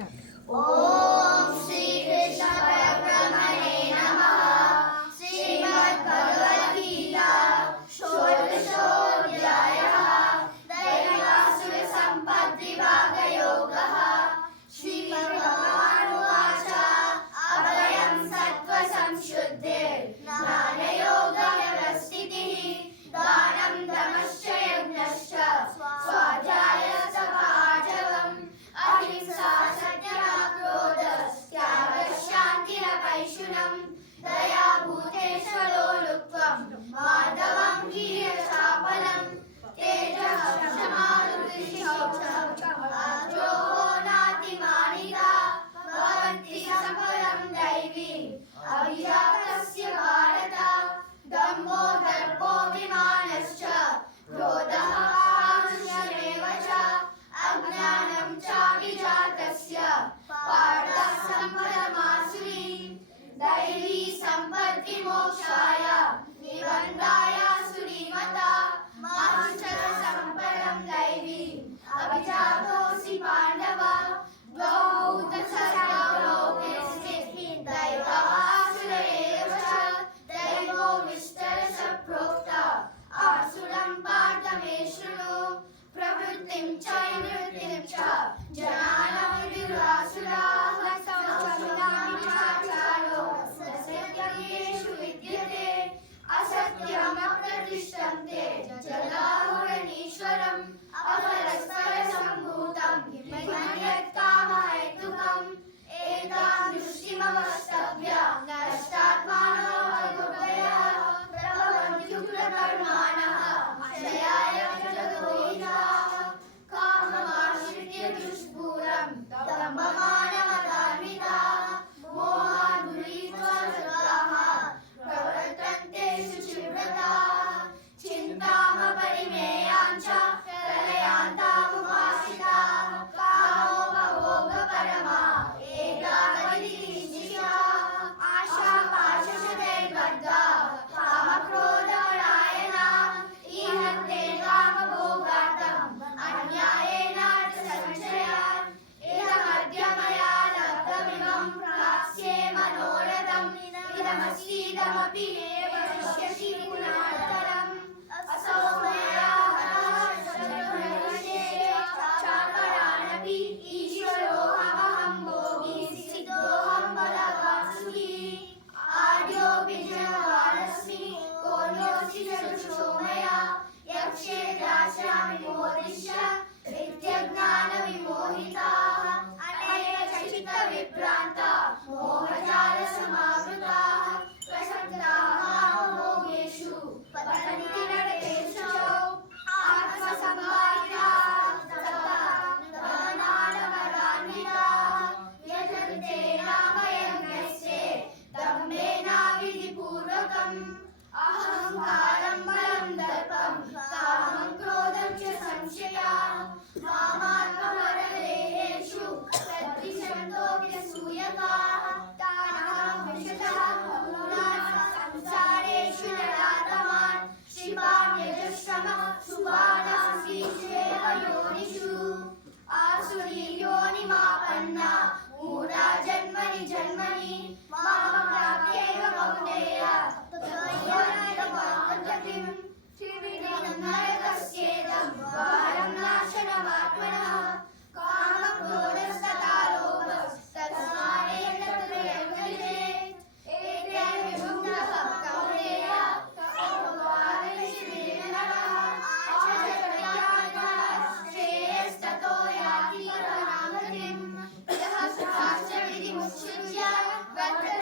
ఓం శ్రీ కృష్ణ పరబ్రహ్మణే నమః. శ్రీమద్ భగవద్గీత షోడశోऽధ్యాయః. దైవాసుర సంపద్విభాగ యోగః. శ్రీభగవానువాచ అభయం సత్వ సంశుద్ధిర్ జ్ఞానయోగ వ్యవస్థితిః దానం దమశ్చ యజ్ఞశ్చ స్వాధ్యాయశ్చ ఆర్జవం అహింసా శాంతిరపైశునం దయా భూతేశ్వలో లుప్త్వం మాధవం గిరిశాపలం తేజః క్షమాధుర్శౌచం అద్రోహో నాతిమానితా భవంతి సంపదం దైవీం అభిజాతస్య భారత దంభో దర్పోऽభిమానశ్చ క్రోధః పారుష్యమేవ చ అజ్ఞానం చాభిజాతస్య పార్థ సంపదమాసురీం దైవీ సంపత్తి మోక్షాయ నిబంధాయ సురీమతా మాచుచర సంపదం దైవీం అభిజాతోసి పాండవ ద్వౌ భూతసర్గౌ లోకేస్మిన్ దైవః ఆసుర ఏవ చ దైవో విస్తరశ ప్రోక్త ఆసురం పార్థ మే శృణు ప్రవృత్తిం చ నివృత్తిం చ జనానాం విదురాసురాః సంశయామిచాచారో సత్యేషు విద్యతే అసత్యమప్రతిష్టంతే జలాహురణీశ్వరం అపరస్పర సంభూతం మన్యత్కామహేతుకం ఏతాం దృష్టిమవస్తభ్య నష్టాత్మానో అగుభయః ప్రభవంత్యుగ్రకర్మాణః క్షయాయ జగద్రోహిణాః కామమాశ్రిత్య దుష్పూరం దంభమానమదాన్వితాః మోహాన్ గృహీత్వా సృతాః ప్రవర్తంతే శుచివ్రతాః చింతామపరిమేయాం చ ప్రళయాంతాముపాసితాః కామోపభోగపరమా ఏతావతి నిశ్చితాః ఆశాపాశశతైర్బద్ధాః కామక్రోధపరాయణాః ఈహంతే కామభోగార్థం అన్యాయేనార్థసంచయాన్ ఇదమద్య మయా లబ్ధమిమం ప్రాప్స్యే మనోరథం ఇదమస్तीदमपि एव पश्यसि पुनर्तरम् असौ मया हतः शत्रुर्विषये चापरानपि ईश्वरोऽहमहं भोगी सिद्धोऽहं बलवान् सुखी आद्योऽपि जनवानस्मि कोऽन्योऽस्ति सदृशो मया यक्षे दास्यामि मोदिष्य नित्यज्ञानविमोहिताः अनेकचित्तविभ्रान्ता मोहजालसमावृताः प्रसक्ताः कामभोगेषु पतन्ति नरकेषु च आत्मसम्भाविताः दमनानमदान्विताः यजन्ते नाम यज्ञस्य दम्भेनाविधिपूर्वकम् अहंकारं बलं दर्पं कामं क्रोधं च संशयाः मामात्मपरदेहेषु तद्विषन्तोऽप्यसूयकाः तानहं विशतः बहुलान् संसारेषु नराधमान् क्षिपाम्यजश्रमः सुबाणास्तीष्वेव योनिषु आसुरीयोनिमापन्ना मूढा जन्मनि जन्मनि मामप्राप्यैव कौन्तेय तत्त्वज्ञानगतिं नरकस्येदं द्वारं नाशनमात्मनः कामक्रोधस्तथा लोभस्तस्मादेतत्रयं एतैः विमुक्तः कौन्तेय तत्त्ववादविषीणः आचरत्यात्मनः श्रेयस्ततो याति परागतिं यः शास्त्रविधिमुच्चित्य वर्तते